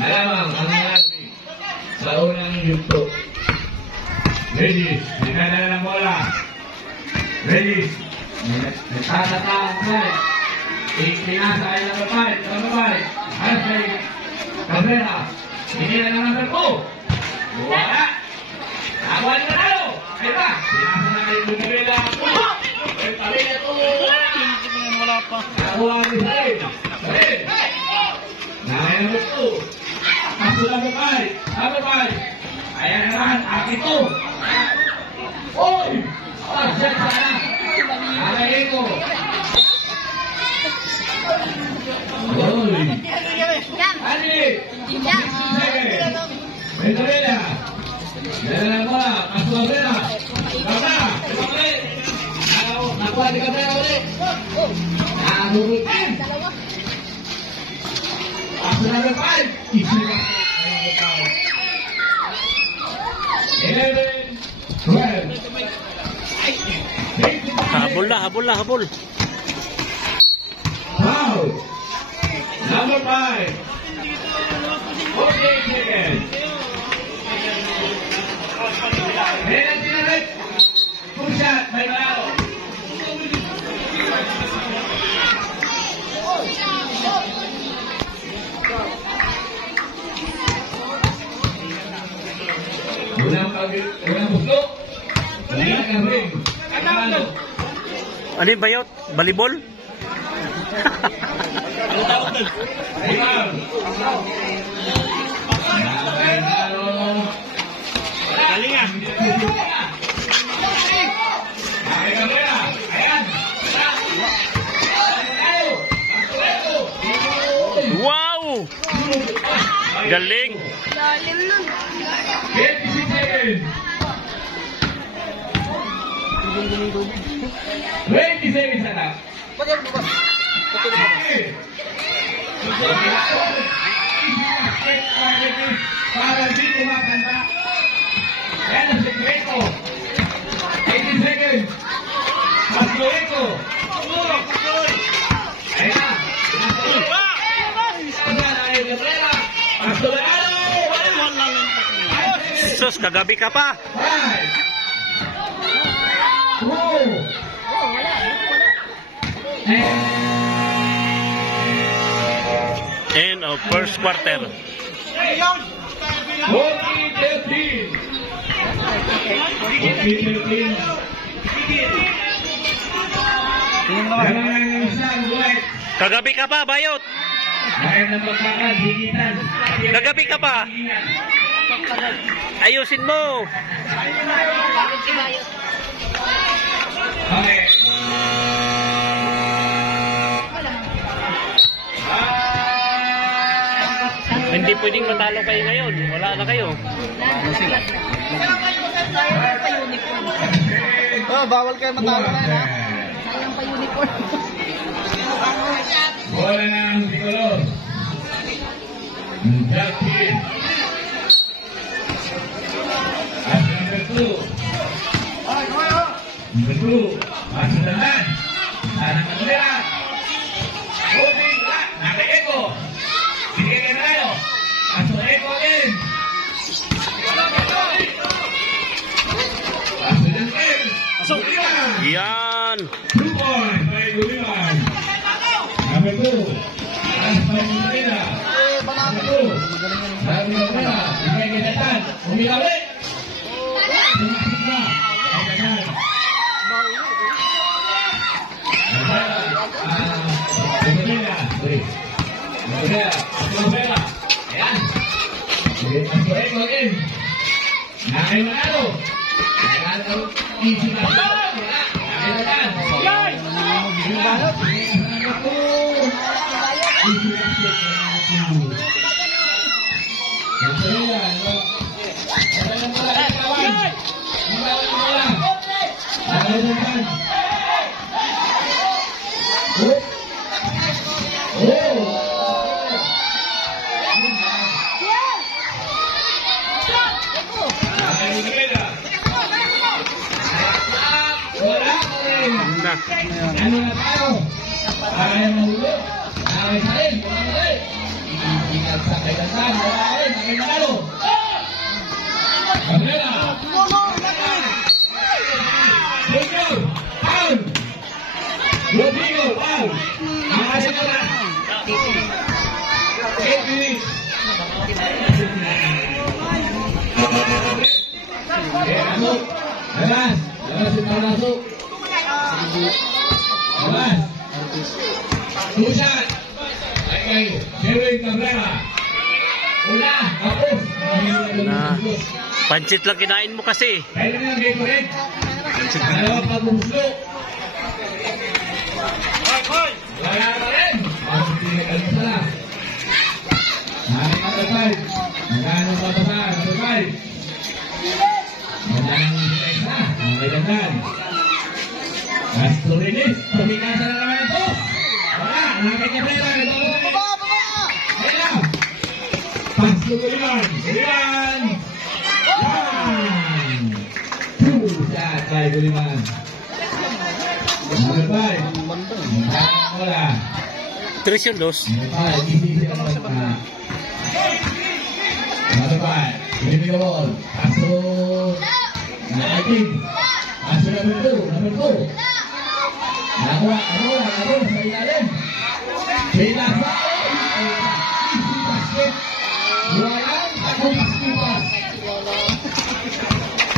Malamang ang nangyari sa unang yugto. Regis, dinadala ng bola. Regis, nagtatata ang side. Pinasa ay number 5. Halos kay Cabrera. Hinila ng number 2. Wala. Nakuha ni Manalo. Ay ba? Pinasa na kayo ng Cabrera. Ay tabi na ito. Wala pa. Nakuha ni Sarin. Sarin. Nakaya number 2. Kaso number 5. Ayan naman. Akin to. Oy! Pasyak sana. Alayin ko. Oy! Ali! Venturella! Dala na bola. Kaso Cabrera. Cabrera! Nakuha ni Cabrera ulit. Nakuha. Kaso number 5. 11, 12. Habol na. Foul. Number 5. 48 seconds. Penalty na rin. Two shot. May Manalo. Unang buslo. Unang kambing. Manalo. Ano yung bayot? Balibol? Ano tawag doon? Rebound. Galingan. Ay, Cabrera. Ayan. Wow! Galing! Lalim nun. 26 seconds. 20 seconds na lang. Para di kumakanta. Yan ang sekreto. 18 seconds. Masloeko. Ayan na. Sus, kagabi ka pa! 5, 4, End of first quarter. 14, 13. 14, 13. Kagabi ka pa, bayot! Kaya na magkakad, higitan. Kagabi ka pa! Ayusin mo! Okay. Hindi pwedeng matalo kayo ngayon. Wala na kayo. Oh, bawal kayo matalo na yan, ha? Sayang pa uniform. Bola ng Bicolor. Jack Hill. At number 2. Number 2. Masuk dalam. Sana Cabrera. Holding. Naka-Eko. Sige ka na tayo. Masuk Eko again. Masuk ng Ken. Masuk Guliman. Yan! 2 points by Guliman. Number 2. Last by Cabrera. Number 2. Sabi Cabrera. Ibigay kinatan. Umila ulit. Tumasik na. Ayan. Ayan. Masuk Eko again. Nakay Manalo. Manalo. Easy na. Na. Ano na tayo? Para yung mahulog. Para yung salin. nagsakay na saan. Wala rin. Nakay manalo. Cabrera. No, no, natin. Rodrigo. Foul. Rodrigo. Foul. Nakasya ka na. 8 minutes. Masuk. Labas. Labas yung masuk. Labas. Tusan. Okay. Sherwin Cabrera. Una. Tapos. Na. Pancit lang kinain mo kasi. Kaya na yung Gatorade. Dalawang pag-umuslo. Wala pa rin. Parang tinagal mo sana. Namin number 5. Magkano babasa? Number 5. Magkano yung na. Ang kailangan. Asturinis. Pumikasa na naman ito. Wala. Nakakit niya pera. Baba, baba. Kaya. Pasto Guliman. Guliman. Yan. Two shot by Guliman. Number 5. Wala. 3 yung dos. Number 5. Give me the ball. Paso. Nakating. Paso number 2. Number 2. Nakuha. Nakuha. Sa ilalim. Pinasa. Easy basket. Walang pakumpas.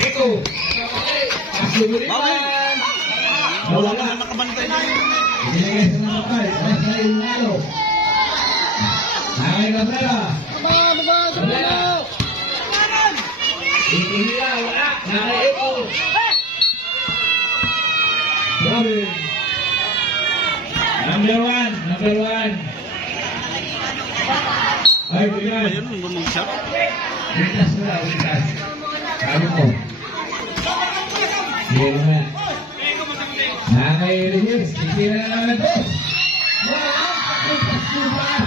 Ito. Paso Guliman. Nawala. Nakabantay na yun. Binigay sa mga 5. Basta yung nalo. Nakay Cabrera. Baba, Cabrera. Itinila. Wala. Nakay Eko. Robin. Number 1. Number 1. Ay, Guliman. Ayun, bumagsak. Wintas na. Wintas. Sabi mo. Sige naman. Nakay Regis. Isira na naman ito. Wala. Pagpasupas.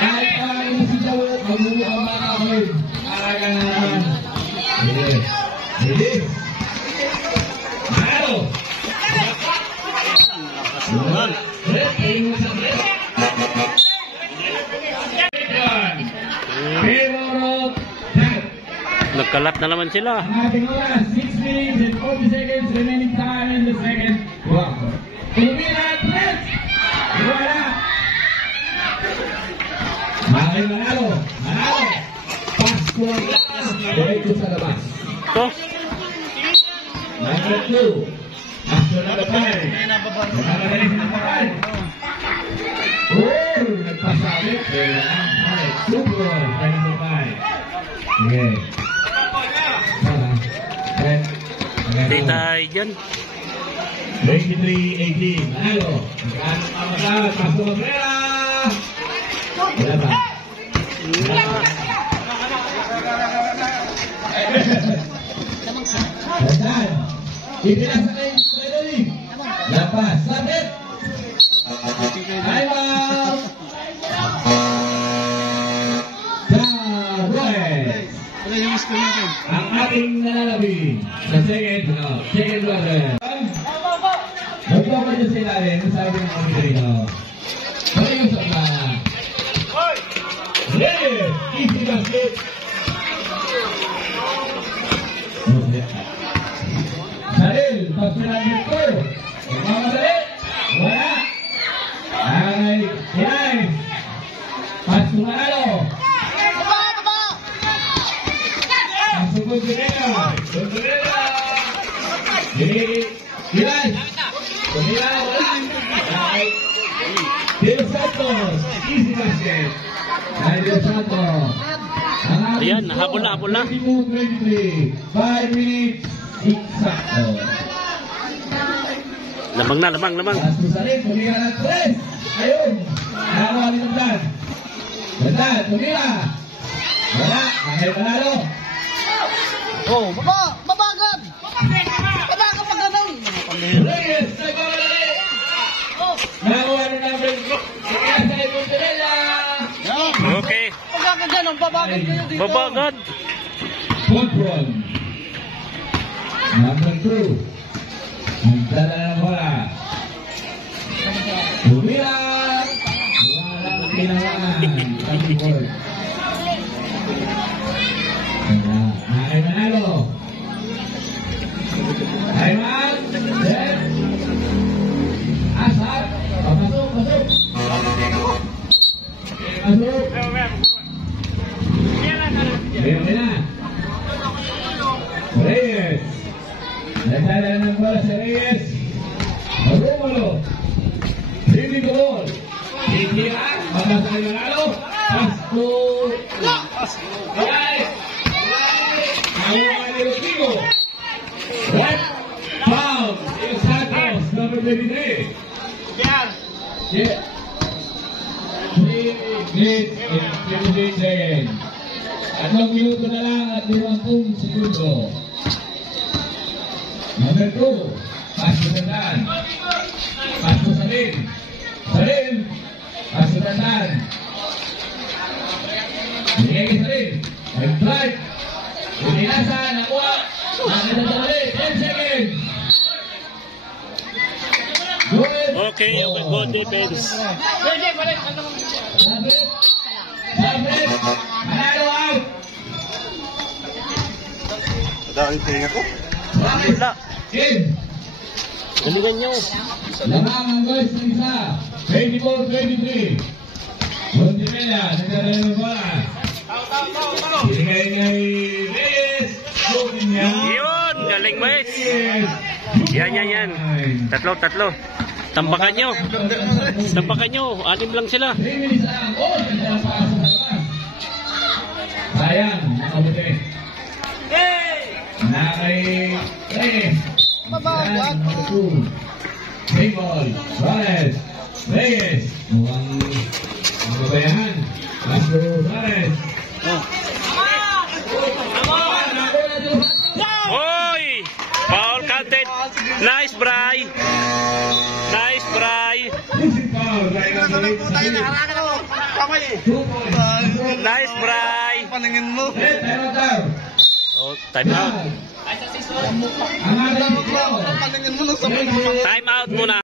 Kahit parang si Jawo, magmumukha ang mga kamoy. Alaga na naman. Sige. Sige. Manalo. Naman. Red, kayo mo sa red. Pero, that. Nagkalat na naman sila. Ang ating oras, 6 minutes and 40 seconds remaining time in the second quarter. Tumira at red. Wala. Makay manalo. Manalo. Pasko ang lakas. Diretso sa labas. Ito. Number 2. Pasko number 5. Nakakagaling ng kapal. Oh, nagpasabit. Kailangan 5. Super. Number 5. Okay. Red. Hindi tayo dyan. 23-18. Manalo. Magkano pamasalat. Pasko Cabrera. Wala ba? Dandan. Ipinasa kay Frederick. Lapas. Sabit. Time out. Jarroes. Ano yung score natin? Ang ating nanalabi sa second quarter. Magpapalyo sila rin. Sabi ng mga Pilipino. Mario sa mga. Yes! Easy basket. Saril, pagpinagin ko. Magmamadali. Wala. Ay, Inay. Pasko Manalo. Baba, baba. Pasko Gonzalena. Gonzalena. Inay. Gonzalena. Wala. Ay. Del Santos. Easy basket. Ay, Del Santos. Ayan, habol na, habol na. 22-23. 5 minutes. Exacto. Lamang na, lamang, lamang. Pasko sa rin. Tumira ng 3. Ayun. Nakakuha ni Dandan. Dandan, tumira. Wala. Angay Manalo. Oh, baba, baba agad. Baba ka pag ganun. Reyes, nagmamadali. Nakuha ni number 3. Kaya sa Gonzalena. Yan. Okay. Pag ka ganun, babagad kayo dito. Babagad. Control. Number 2. Ang dala ng bola. Tumira. Walang kinalangan. Ball. Ay manalo. Time out. Set. Asap. Pasok, pasok. Masuk. Ayan na. Reyes. Nagdala ng bola si Reyes. Marulo. Hindi ko ball. Hindi ka. Magkasal na lalo. Pasto. Ay. Nakuha ni Rodrigo. Right. Foul. El Santos. Number 23. Yeah. 3 minutes and 15 seconds. 3 minuto na lang at 50 segundo. Number 2, Pasto Tandan. Pasto Salin. Salin. Pasto Tandan. Bigay kay Salin. Nag-drive. Pinasa, nakuha. Nakatadali. 10 seconds. Good. Okay, good defense. Sabit. Sabit. Manalo out. Dahil tingin ako. Wala. In. Galingan nyo. Lamang ang guys ng isa. 24-23. Montemela, nagdala ng bola. Binigay ngay Reyes. Shooting niya. Yun, galing Wes. Reyes. Yan. Tatlo. Tambakan nyo. Tambakan nyo. 6 lang sila. 3 minutes lang. Oh, nagdala pa sa labas. Sayang, nakabuti. Na kay Reyes. Mabagat. Number 2. Big ball. Suarez. Reyes. Mukhang mababayahan. Pasto Suarez. Oy! Foul counted. Nice, Bray. Nice, Bray. Losing foul. Right on the late side. Harangan ako. Kamay eh. 2 points. Nice, Bray. Paningin mo. Time out daw. Oh, time out. Ang ating Paningin mo nung sa Time out muna.